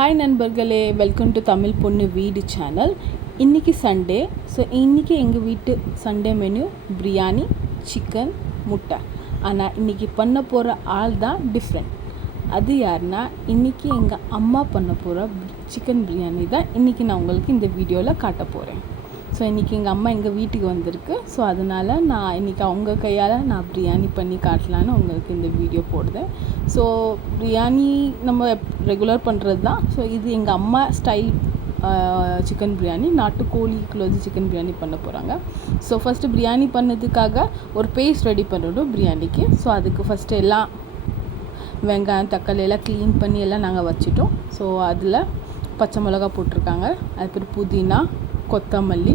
Hi நண்பர்களே, welcome to Tamil பொண்ணு வீடு சேனல். இன்றைக்கி சண்டே. ஸோ இன்றைக்கி எங்கள் வீட்டு சண்டே மெனு பிரியாணி, சிக்கன், முட்டை. ஆனால் இன்றைக்கி பண்ண போகிற ஆள் தான் டிஃப்ரெண்ட். அது யாருன்னா, இன்றைக்கி எங்கள் அம்மா பண்ண போகிற சிக்கன் பிரியாணி தான் இன்றைக்கி நான் உங்களுக்கு இந்த வீடியோவில் காட்ட போகிறேன். ஸோ இன்றைக்கி எங்கள் அம்மா எங்கள் வீட்டுக்கு வந்திருக்கு. ஸோ அதனால் நான் இன்றைக்கி அவங்க கையால் நான் பிரியாணி பண்ணி காட்டலான்னு உங்களுக்கு இந்த வீடியோ போடுறேன். ஸோ பிரியாணி நம்ம ரெகுலர் பண்ணுறது தான். ஸோ இது எங்கள் அம்மா ஸ்டைல் சிக்கன் பிரியாணி, நாட்டுக்கோழிக்குள்ள வச்சு சிக்கன் பிரியாணி பண்ண போகிறாங்க. ஸோ ஃபஸ்ட்டு பிரியாணி பண்ணதுக்காக ஒரு பேஸ்ட் ரெடி பண்ணணும் பிரியாணிக்கு. ஸோ அதுக்கு ஃபஸ்ட்டு எல்லாம் வெங்காயம், தக்காளி எல்லாம் க்ளீன் பண்ணி எல்லாம் நாங்கள் வச்சுட்டோம். ஸோ அதில் பச்சை மிளகா போட்டிருக்காங்க, அதுக்கப்புறம் புதினா, கொத்தமல்லி.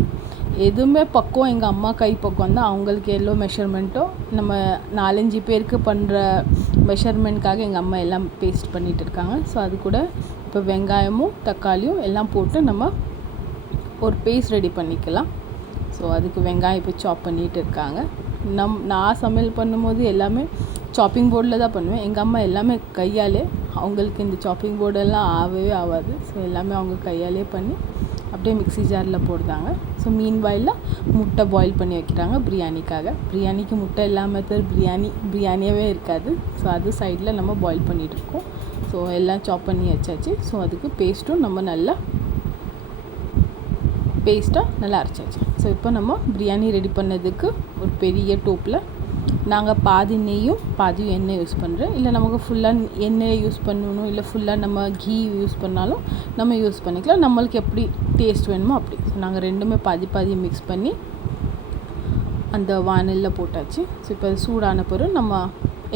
எதுவுமே பக்குவம் எங்கள் அம்மா கை பக்குவம் தான். அவங்களுக்கு எவ்வளோ மெஷர்மெண்ட்டோ நம்ம 4-5 பேருக்கு பண்ணுற மெஷர்மெண்ட்காக எங்கள் அம்மா எல்லாம் பேஸ்ட் பண்ணிகிட்டு இருக்காங்க. ஸோ அது கூட இப்போ வெங்காயமும் தக்காளியும் எல்லாம் போட்டு நம்ம ஒரு பேஸ்ட் ரெடி பண்ணிக்கலாம். ஸோ அதுக்கு வெங்காயம் இப்போ சாப் பண்ணிகிட்டு இருக்காங்க. நான் சமையல் பண்ணும்போது எல்லாமே சாப்பிங் போர்டில் தான் பண்ணுவேன். எங்கள் அம்மா எல்லாமே கையாலே, அவங்களுக்கு இந்த சாப்பிங் போர்டெல்லாம் ஆகவே ஆகாது. ஸோ எல்லாமே அவங்க கையாலே பண்ணி அப்படியே மிக்ஸி ஜாரில் போடுறாங்க. ஸோ மீன்வாயில் முட்டை பாயில் பண்ணி வைக்கிறாங்க பிரியாணிக்காக. பிரியாணிக்கு முட்டை இல்லாமல் பிரியாணியாகவே இருக்காது. ஸோ அது சைடில் நம்ம பாயில் பண்ணிகிட்டு இருக்கோம். ஸோ எல்லாம் சாப் பண்ணி வச்சாச்சு. ஸோ அதுக்கு பேஸ்ட்டும் நம்ம நல்லா அரைச்சாச்சு. ஸோ இப்போ நம்ம பிரியாணி ரெடி பண்ணதுக்கு ஒரு பெரிய டோப்பில் நாங்கள் பாதி நெய்யும் பாதி எண்ணெய் யூஸ் பண்ணுறேன். இல்லை நமக்கு ஃபுல்லாக எண்ணெயை யூஸ் பண்ணணும், இல்லை ஃபுல்லாக நம்ம கீ யூஸ் பண்ணாலும் நம்ம யூஸ் பண்ணிக்கலாம். நம்மளுக்கு எப்படி டேஸ்ட் வேணுமோ அப்படி. ஸோ நாங்கள் ரெண்டுமே பாதி மிக்ஸ் பண்ணி அந்த வானலில் போட்டாச்சு. ஸோ இப்போ சூடான பிறகு நம்ம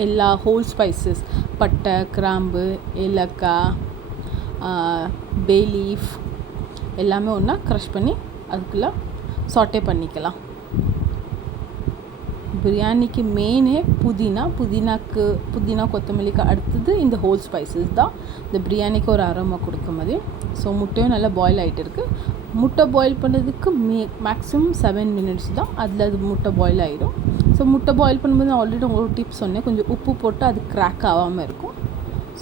எல்லா ஹோல் ஸ்பைசஸ், பட்டை, கிராம்பு, ஏலக்காய், பே லீஃப் எல்லாமே ஒன்றா க்ரஷ் பண்ணி அதுக்குள்ளே சாட்டே பண்ணிக்கலாம். பிரியாணிக்கு மெயினே புதினா கொத்தமல்லிக்கு அடுத்தது இந்த ஹோல் ஸ்பைசஸ் தான் இந்த பிரியாணிக்கு ஒரு அரோமா கொடுக்கும் போது. ஸோ முட்டையும் நல்லா பாயில் ஆகிட்டு இருக்குது. முட்டை பாயில் பண்ணுறதுக்கு மேக்ஸிமம் 7 மினிட்ஸ் தான். அதில் அது முட்டை பாயில் ஆகிடும். ஸோ முட்டை பாயில் பண்ணும்போது நான் ஆல்ரெடி உங்களுக்கு டிப்ஸ் சொன்னேன், கொஞ்சம் உப்பு போட்டு அது கிராக் ஆகாமல் இருக்கும்.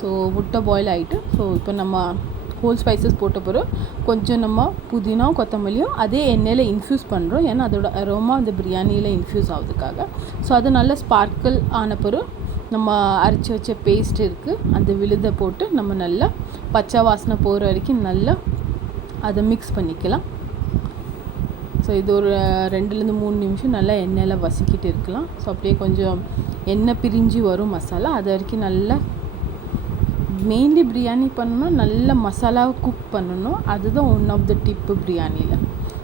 ஸோ முட்டை பாயில் ஆகிட்டு, ஸோ இப்போ நம்ம ஹோல் ஸ்பைசஸ் போட்ட பிறகு கொஞ்சம் நம்ம புதினா கொத்தமல்லியும் அதே எண்ணெயில் இன்ஃப்யூஸ் பண்ணுறோம். ஏன்னா அதோட அரோமா அந்த பிரியாணியில் இன்ஃப்யூஸ் ஆகுதுக்காக. ஸோ அது நல்லா ஸ்பார்க்கிள் ஆன பிறகு நம்ம அரைச்சி வச்ச பேஸ்ட் இருக்குது, அந்த விழுதை போட்டு நம்ம நல்லா பச்சை வாசனை போகிற வரைக்கும் நல்லா அதை மிக்ஸ் பண்ணிக்கலாம். ஸோ இது ஒரு 2-3 நிமிஷம் நல்லா எண்ணெயில் வசிக்கிட்டு இருக்கலாம். ஸோ அப்படியே கொஞ்சம் எண்ணெய் பிரிஞ்சு வரும் மசாலா, அது வரைக்கும் நல்லா. மெயின்லி பிரியாணி பண்ணணும், நல்ல மசாலாவை குக் பண்ணணும். அதுதான் ஒன் ஆஃப் த டிப்பு பிரியாணியில்.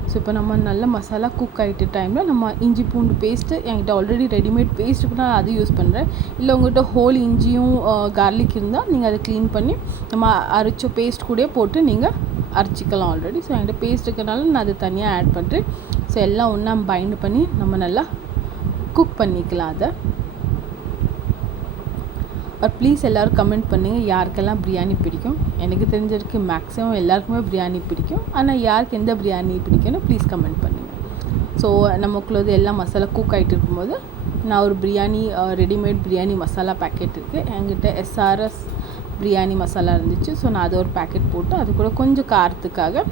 ஸோ இப்போ நம்ம நல்ல மசாலா குக் ஆகிட்ட டைமில் நம்ம இஞ்சி பூண்டு பேஸ்ட்டு, என்கிட்ட ஆல்ரெடி ரெடிமேட் பேஸ்ட்டுக்கு நான் அது யூஸ் பண்ணுறேன். இல்லை உங்கள்கிட்ட ஹோல் இஞ்சியும் கார்லிக் இருந்தால் நீங்கள் அதை க்ளீன் பண்ணி நம்ம அரைச்ச பேஸ்ட் கூட போட்டு நீங்கள் அரைச்சிக்கலாம் ஆல்ரெடி. ஸோ என்கிட்ட பேஸ்ட் இருக்கிறனால நான் அதை தனியாக ஆட் பண்ணுறேன். ஸோ எல்லாம் ஒன்றா பைண்ட் பண்ணி நம்ம நல்லா குக் பண்ணிக்கலாம் அதை. ப்ளீஸ் எல்லோரும் கமெண்ட் பண்ணுங்கள் யாருக்கெல்லாம் பிரியாணி பிடிக்கும். எனக்கு தெரிஞ்சிருக்கு மேக்ஸிமம் எல்லாருக்குமே பிரியாணி பிடிக்கும். ஆனால் யாருக்கு எந்த பிரியாணி பிடிக்கும்னு ப்ளீஸ் கமெண்ட் பண்ணுங்கள். ஸோ நமக்குள்ளது எல்லாம் மசாலா குக் ஆகிட்டு இருக்கும்போது நான் ஒரு ரெடிமேட் பிரியாணி மசாலா பேக்கெட் இருக்குது என்கிட்ட. SRS பிரியாணி மசாலா இருந்துச்சு. ஸோ நான் அதை ஒரு பேக்கெட் போட்டு அது கூட கொஞ்சம் காரத்துக்காக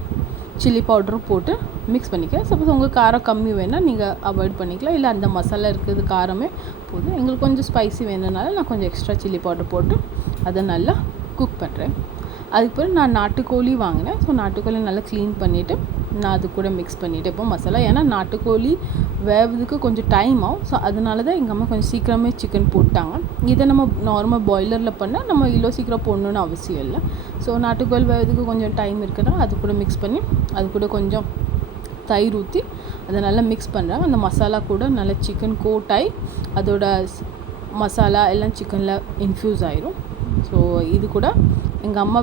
சில்லி பவுடரும் போட்டு மிக்ஸ் பண்ணிக்கிறேன். சப்போஸ் உங்களுக்கு காரம் கம்மி வேணால் நீங்கள் அவாய்ட் பண்ணிக்கலாம். இல்லை அந்த மசாலா இருக்கிறது காரமே போதும். எங்களுக்கு கொஞ்சம் ஸ்பைசி வேணுனால நான் கொஞ்சம் எக்ஸ்ட்ரா சில்லி பவுடர் போட்டு அதை நல்லா குக் பண்ணுறேன். அதுக்கப்புறம் நான் நாட்டுக்கோழி வாங்கினேன். ஸோ நாட்டுக்கோழி நல்லா க்ளீன் பண்ணிவிட்டு நான் அது கூட மிக்ஸ் பண்ணிவிட்டு இப்போ மசாலா, ஏன்னா நாட்டுக்கோழி வேவதுக்கு கொஞ்சம் டைம் ஆகும். ஸோ அதனால தான் எங்கள் அம்மா கொஞ்சம் சீக்கிரமே சிக்கன் போட்டாங்க. இதை நம்ம நார்மல் பாய்லரில் பண்ணால் நம்ம இவ்வளோ சீக்கிரம் போடணுன்னு அவசியம் இல்லை. ஸோ நாட்டுக்கோழி வேவதுக்கு கொஞ்சம் டைம் இருக்குன்னா அது கூட மிக்ஸ் பண்ணி அது கூட கொஞ்சம் தயிர் ஊற்றி அதை நல்லா மிக்ஸ் பண்ணுறாங்க. அந்த மசாலா கூட நல்லா சிக்கன் கோட் ஆகி அதோட மசாலா எல்லாம் சிக்கனில் இன்ஃப்யூஸ் ஆயிரும். ஸோ இது கூட எங்கள் அம்மா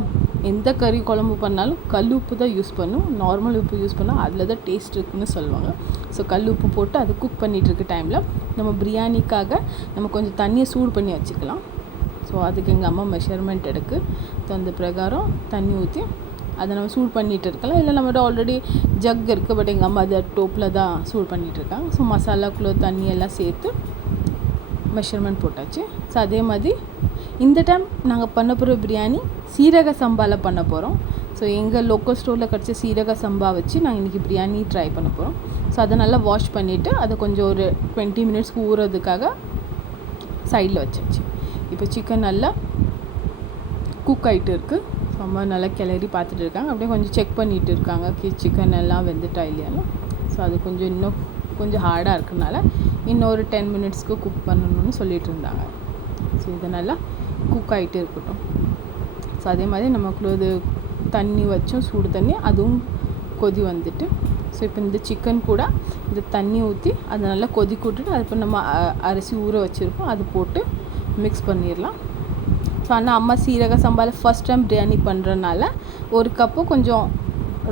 எந்த கறி குழம்பு பண்ணாலும் கல் உப்பு தான் யூஸ் பண்ணும். நார்மல் உப்பு யூஸ் பண்ணால் அதில் தான் டேஸ்ட் இருக்குதுன்னு சொல்லுவாங்க. ஸோ கல் உப்பு போட்டு அது குக் பண்ணிகிட்டு இருக்க டைமில் நம்ம பிரியாணிக்காக நம்ம கொஞ்சம் தண்ணியை சூடு பண்ணி வச்சுக்கலாம். ஸோ அதுக்கு எங்கள் அம்மா மெஷர்மெண்ட் எடுக்கு. ஸோ அந்த பிரகாரம் தண்ணி ஊற்றி அதை நம்ம சூடு பண்ணிகிட்டு இருக்கலாம். இல்லை நம்மகிட்ட ஆல்ரெடி ஜக் இருக்குது, பட் எங்கள் அம்மா அதை டோப்பில் தான் சூடு பண்ணிகிட்டு இருக்காங்க. ஸோ மசாலாக்குள்ளே தண்ணியெல்லாம் சேர்த்து மெஷர்மெண்ட் போட்டாச்சு. ஸோ அதே மாதிரி இந்த டைம் நாங்கள் பண்ண போகிற பிரியாணி சீரக சம்பாவில் பண்ண போகிறோம். ஸோ எங்கள் லோக்கல் ஸ்டோரில் கிடச்ச சீரக சம்பா வச்சு நாங்கள் இன்றைக்கி பிரியாணி ட்ரை பண்ண போகிறோம். ஸோ அதை நல்லா வாஷ் பண்ணிவிட்டு அதை கொஞ்சம் ஒரு 20 மினிட்ஸ்க்கு ஊறுறதுக்காக சைடில் வச்சாச்சு. இப்போ சிக்கன் நல்லா குக் ஆகிட்டு இருக்குது. அம்மா நல்லா கிளறி பார்த்துட்டு இருக்காங்க. அப்படியே கொஞ்சம் செக் பண்ணிகிட்டு இருக்காங்க சிக்கன் எல்லாம் வெந்துட்டா இல்லையானு. ஸோ அது கொஞ்சம் இன்னும் கொஞ்சம் ஹார்டாக இருக்கிறதுனால இன்னொரு 10 மினிட்ஸ்க்கு குக் பண்ணணும்னு சொல்லிகிட்டு இருந்தாங்க. ஸோ இது நல்லா குக் ஆகிட்டு இருக்கட்டும். ஸோ அதே மாதிரி நமக்கு இது தண்ணி வச்சோம், சூடு தண்ணி, அதுவும் கொதி வந்துட்டு. ஸோ இப்போ இந்த சிக்கன் கூட இந்த தண்ணி ஊற்றி அதை நல்லா கொதிக்க விட்டுட்டு அது இப்போ நம்ம அரிசி ஊற வச்சுருக்கோம் அது போட்டு மிக்ஸ் பண்ணிடலாம். ஸோ ஆனால் அம்மா சீரக சம்பாவில் ஃபஸ்ட் டைம் பிரியாணி பண்ணுறதுனால ஒரு கப்பு கொஞ்சம்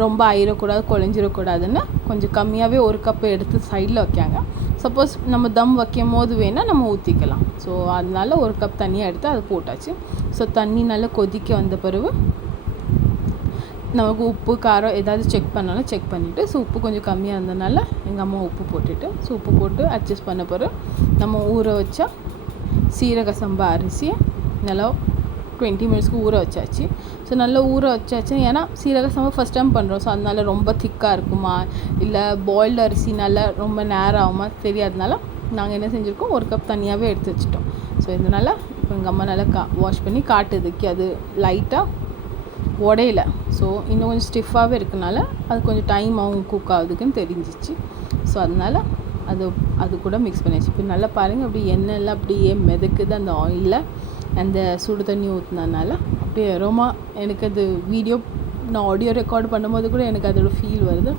ரொம்ப ஆயிடக்கூடாது, குழஞ்சிடக்கூடாதுன்னு கொஞ்சம் கம்மியாகவே ஒரு கப்பு எடுத்து சைடில் வைக்காங்க. சப்போஸ் நம்ம தம் வைக்கும் போது வேணால் நம்ம ஊற்றிக்கலாம். ஸோ அதனால ஒரு கப் தண்ணியாக எடுத்து அது போட்டாச்சு. ஸோ தண்ணி நல்லா கொதிக்க வந்த பிறகு நமக்கு உப்பு காரம் ஏதாவது செக் பண்ணாலும் செக் பண்ணிவிட்டு, ஸோ உப்பு கொஞ்சம் கம்மியாக இருந்ததுனால எங்கள் அம்மா உப்பு போட்டுட்டு, ஸோ உப்பு போட்டு அட்ஜஸ்ட் பண்ண பிறகு நம்ம ஊற வச்சா சீரக சம்பா அரிசியை நல்லா 20 மினிட்ஸ்க்கு ஊற வச்சாச்சு. ஸோ நல்லா ஊற வச்சாச்சு. ஏன்னா சீரக சம்பா ஃபஸ்ட் டைம் பண்ணுறோம். ஸோ அதனால ரொம்ப திக்காக இருக்குமா இல்லை பாயில்டு அரிசினால ரொம்ப நேரம் ஆகுமா தெரியாதனால நாங்கள் என்ன செஞ்சுருக்கோம், ஒரு கப் தனியாகவே எடுத்து வச்சுட்டோம். ஸோ இதனால் இப்போ எங்கள் அம்மா நல்லா வாஷ் பண்ணி காட்டுறதுக்கு அது லைட்டாக உடையில. ஸோ இன்னும் கொஞ்சம் ஸ்டிஃபாகவே இருக்கனால அது கொஞ்சம் டைம் ஆகும் குக் ஆகுதுக்குன்னு தெரிஞ்சிச்சு. ஸோ அதனால் அது கூட மிக்ஸ் பண்ணியாச்சு. இப்போ நல்லா பாருங்கள், அப்படி எண்ணெயெல்லாம் அப்படியே மிதக்குது அந்த ஆயிலில். அந்த சுடு தண்ணி ஊற்றினதுனால அப்படியே ரொம்ப எனக்கு அது வீடியோ நான் ஆடியோ ரெக்கார்ட் பண்ணும்போது கூட எனக்கு அதோட ஃபீல் வருது.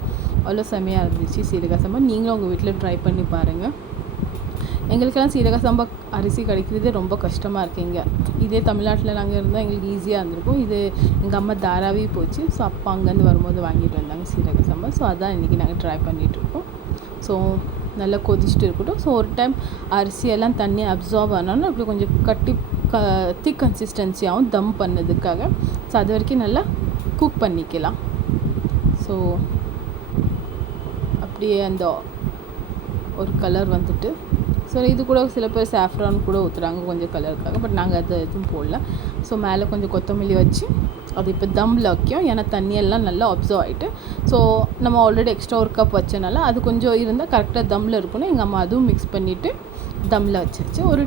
அவ்வளோ செம்மையாக இருந்துச்சு சீரக சம்பா. நீங்களும் உங்கள் வீட்டில் ட்ரை பண்ணி பாருங்கள். எங்களுக்கெல்லாம் சீரக சம்பா அரிசி கிடைக்கிறதே ரொம்ப கஷ்டமாக இருக்குது. இங்கே இதே தமிழ்நாட்டில் நாங்கள் இருந்தால் எங்களுக்கு ஈஸியாக இருந்திருக்கும். இது எங்கள் அம்மா தாராவி போச்சு. ஸோ அப்பா அங்கேருந்து வரும்போது வாங்கிட்டு வந்தாங்க சீரக சம்பா. ஸோ அதான் இன்றைக்கி நாங்கள் ட்ரை பண்ணிகிட்ருக்கோம். ஸோ நல்லா கொதிச்சுட்டு இருக்கட்டும். ஸோ ஒரு டைம் அரிசியெல்லாம் தண்ணி அப்சார்ப் ஆனாலும் அப்படி கொஞ்சம் திக் கன்சிஸ்டன்சியாகவும் தம் பண்ணதுக்காக. ஸோ அது வரைக்கும் நல்லா குக் பண்ணிக்கலாம். ஸோ அப்படியே அந்த ஒரு கலர் வந்துட்டு, ஸோ இது கூட சில பேர் சாஃப்ரான் கூட ஊற்றுறாங்க கொஞ்சம் கலருக்காக. பட் நாங்கள் அது எதுவும் போடல. ஸோ மேலே கொஞ்சம் கொத்தமல்லி வச்சு அது இப்போ தம்மில் வைக்கும். ஏன்னா தண்ணியெல்லாம் நல்லா அப்சர்வ் ஆகிட்டு. ஸோ நம்ம ஆல்ரெடி எக்ஸ்ட்ரா ஒரு கப் வச்சனால அது கொஞ்சம் இருந்தால் கரெக்டாக தம்மில் இருக்கணும். எங்கள் அம்மா அதுவும் மிக்ஸ் பண்ணிவிட்டு தம்மில் வச்சிருச்சு. ஒரு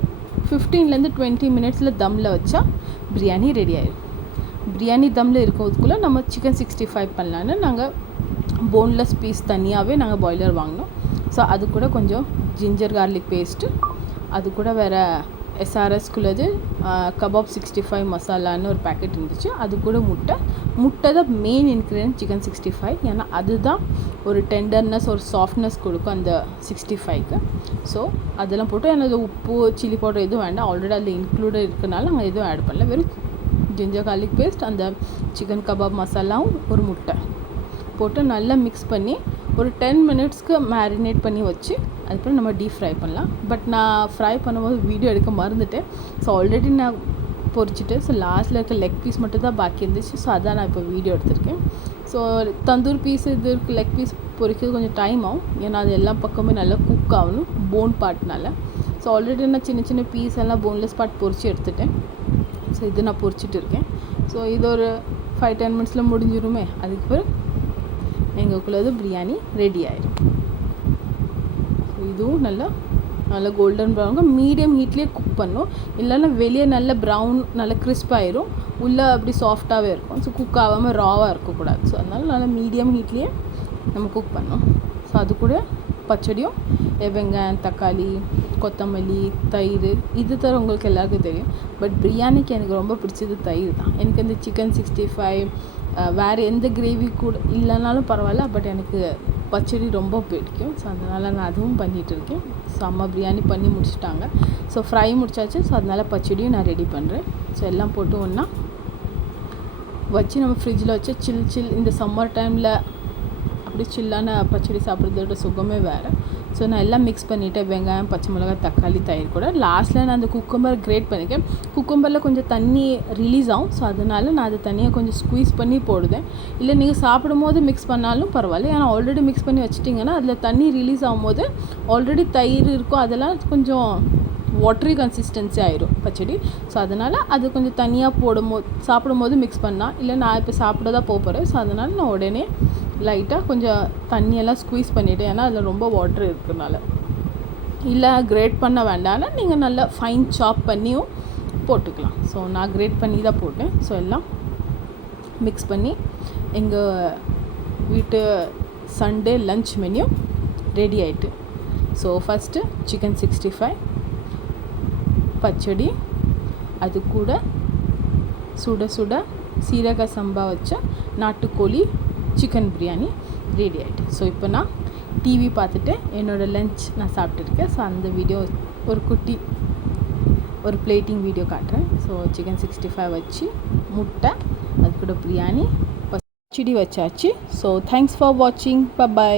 15 to 20 மினிட்ஸில் தம்மில் வச்சா பிரியாணி ரெடி ஆயிடும். பிரியாணி தம்மில் இருக்கிறதுக்குள்ளே நம்ம சிக்கன் 65 பண்ணலான்னு நாங்கள் போன்லெஸ் பீஸ் தனியாகவே நாங்கள் பாய்லர் வாங்கினோம். ஸோ அது கூட கொஞ்சம் ஜிஞ்சர் கார்லிக் பேஸ்ட்டு, அது கூட வேறு எஸ்ஆர்எஸ்குள்ளது கபாப் 65 மசாலான்னு ஒரு பேக்கெட் இருந்துச்சு. அது கூட முட்டை தான் மெயின் இன்க்ரீடியன்ட் சிக்கன் 65. ஏன்னா அதுதான் ஒரு டெண்டர்னஸ் ஒரு சாஃப்ட்னஸ் கொடுக்கும் அந்த 65க்கு. ஸோ அதெல்லாம் போட்டு எனக்கு உப்பு சில்லி பவுடர் எதுவும் வேண்டாம், ஆல்ரெடி அதில் இன்க்ளூடட் இருக்கனால நாங்கள் எதுவும் ஆட் பண்ணல. வெறும் ஜிஞ்சர் கார்லிக் பேஸ்ட், அந்த சிக்கன் கபாப் மசாலாவும் ஒரு முட்டை போட்டு நல்லா மிக்ஸ் பண்ணி ஒரு 10 மினிட்ஸ்க்கு மேரினேட் பண்ணி வச்சு அதுக்கப்புறம் நம்ம டீப் ஃப்ரை பண்ணலாம். பட் நான் ஃப்ரை பண்ணும்போது வீடியோ எடுக்க மறந்துட்டேன். ஸோ ஆல்ரெடி நான் பொரிச்சிட்டு, ஸோ லாஸ்ட்டில் இருக்க லெக் பீஸ் மட்டும் தான் பாக்கி இருந்துச்சு. ஸோ அதான் நான் இப்போ வீடியோ எடுத்திருக்கேன். ஸோ தந்தூர் பீஸ் இது இருக்குது, லெக் பீஸ் பொரிக்கிறது கொஞ்சம் டைம் ஆகும். ஏன்னா அது எல்லா பக்கமே நல்லா குக் ஆகணும் போன் பார்ட்னால. ஸோ ஆல்ரெடி நான் சின்ன சின்ன பீஸ் எல்லாம் போன்லெஸ் பார்ட் பொரிச்சு எடுத்துட்டேன். ஸோ இது நான் பொரிச்சிட்டு இருக்கேன். ஸோ இது ஒரு 5-10 மினிட்ஸில் முடிஞ்சிருமே. அதுக்கு பிறகு எங்களுக்குள்ளது பிரியாணி ரெடி ஆயிடும். ஸோ இதுவும் நல்லா கோல்டன் ப்ரௌனுங்க மீடியம் ஹீட்லேயே குக் பண்ணும். இல்லைன்னா வெளியே நல்ல ப்ரௌன் நல்லா கிறிஸ்ப் ஆயிரும், உள்ளே அப்படி சாஃப்டாகவே இருக்கும். ஸோ குக் ஆகாமல் ராவாக இருக்கக்கூடாது. ஸோ அதனால நல்லா மீடியம் ஹீட்லேயே நம்ம குக் பண்ணோம். ஸோ அது கூட பச்சடியும் வெங்காயம் தக்காளி கொத்தமல்லி தயிர் இது தவிர உங்களுக்கு எல்லாருக்கும் தெரியும். பட் பிரியாணிக்கு எனக்கு ரொம்ப பிடிச்சது தயிர் தான். எனக்கு இந்த சிக்கன் 65 வேறு எந்த கிரேவி கூட இல்லைனாலும் பரவாயில்ல, பட் எனக்கு பச்சடி ரொம்ப பிடிக்கும். ஸோ அதனால் நான் அதுவும் பண்ணிகிட்டு இருக்கேன். ஸோ அம்மா பிரியாணி பண்ணி முடிச்சிட்டாங்க. ஸோ ஃப்ரை முடிச்சாச்சு. ஸோ அதனால் பச்சடியும் நான் ரெடி பண்ணுறேன். ஸோ எல்லாம் போட்டு ஒன்றா வச்சு நம்ம ஃப்ரிட்ஜில் வச்சு சில் இந்த சம்மர் டைமில் அப்படி சில்லான பச்சடி சாப்பிட்றதோட சுகமே வேறு. ஸோ நான் எல்லாம் மிக்ஸ் பண்ணிவிட்டேன். வெங்காயம் பச்சை மிளகாய் தக்காளி தயிர் கூட லாஸ்ட்டில் நான் அந்த குக்கும்பர் கிரேட் பண்ணிக்கேன். குக்கும்பரில் கொஞ்சம் தண்ணி ரிலீஸ் ஆகும். ஸோ அதனால் நான் அதை தனியாக கொஞ்சம் ஸ்குவீஸ் பண்ணி போடுவேன். இல்லை நீங்கள் சாப்பிடும் போது மிக்ஸ் பண்ணாலும் பரவாயில்ல. ஏன்னா ஆல்ரெடி மிக்ஸ் பண்ணி வச்சிட்டிங்கன்னா அதில் தண்ணி ரிலீஸ் ஆகும்போது ஆல்ரெடி தயிர் இருக்கும், அதெல்லாம் கொஞ்சம் வாட்டரி கன்சிஸ்டன்சி ஆயிரும் பச்சடி. ஸோ அதனால் அது கொஞ்சம் தனியாக சாப்பிடும்போது மிக்ஸ் பண்ணால், இல்லை நான் இப்போ சாப்பிட தான் போகிறேன். ஸோ அதனால் நான் உடனே லைட்டாக கொஞ்சம் தண்ணியெல்லாம் ஸ்குவீஸ் பண்ணிவிட்டேன். ஏன்னா அதில் ரொம்ப வாட்டர் இருக்கிறதுனால. இல்லை கிரேட் பண்ண வேண்டாம்னா நீங்கள் நல்லா ஃபைன் சாப் பண்ணியும் போட்டுக்கலாம். ஸோ நான் கிரேட் பண்ணி தான் போட்டேன். ஸோ எல்லாம் மிக்ஸ் பண்ணி எங்கள் வீட்டு சண்டே லன்ச் மெனு ரெடி ஆகிட்டு. ஸோ ஃபஸ்ட்டு சிக்கன் 65 பச்சடி, அது கூட சுட சுட சீரக சம்பா வச்ச நாட்டுக்கோழி சிக்கன் பிரியாணி ரெடி ஆகிட்டு. ஸோ இப்போ நான் டிவி பார்த்துட்டு என்னோடய லன்ச் நான் சாப்பிட்டுருக்கேன். ஸோ அந்த வீடியோ ஒரு பிளேட்டிங் வீடியோ காட்டுறேன். ஸோ சிக்கன் 65 வச்சு முட்டை, அது கூட பிரியாணி, பச்சடி வச்சாச்சு. ஸோ தேங்க்ஸ் ஃபார் வாட்சிங். பை.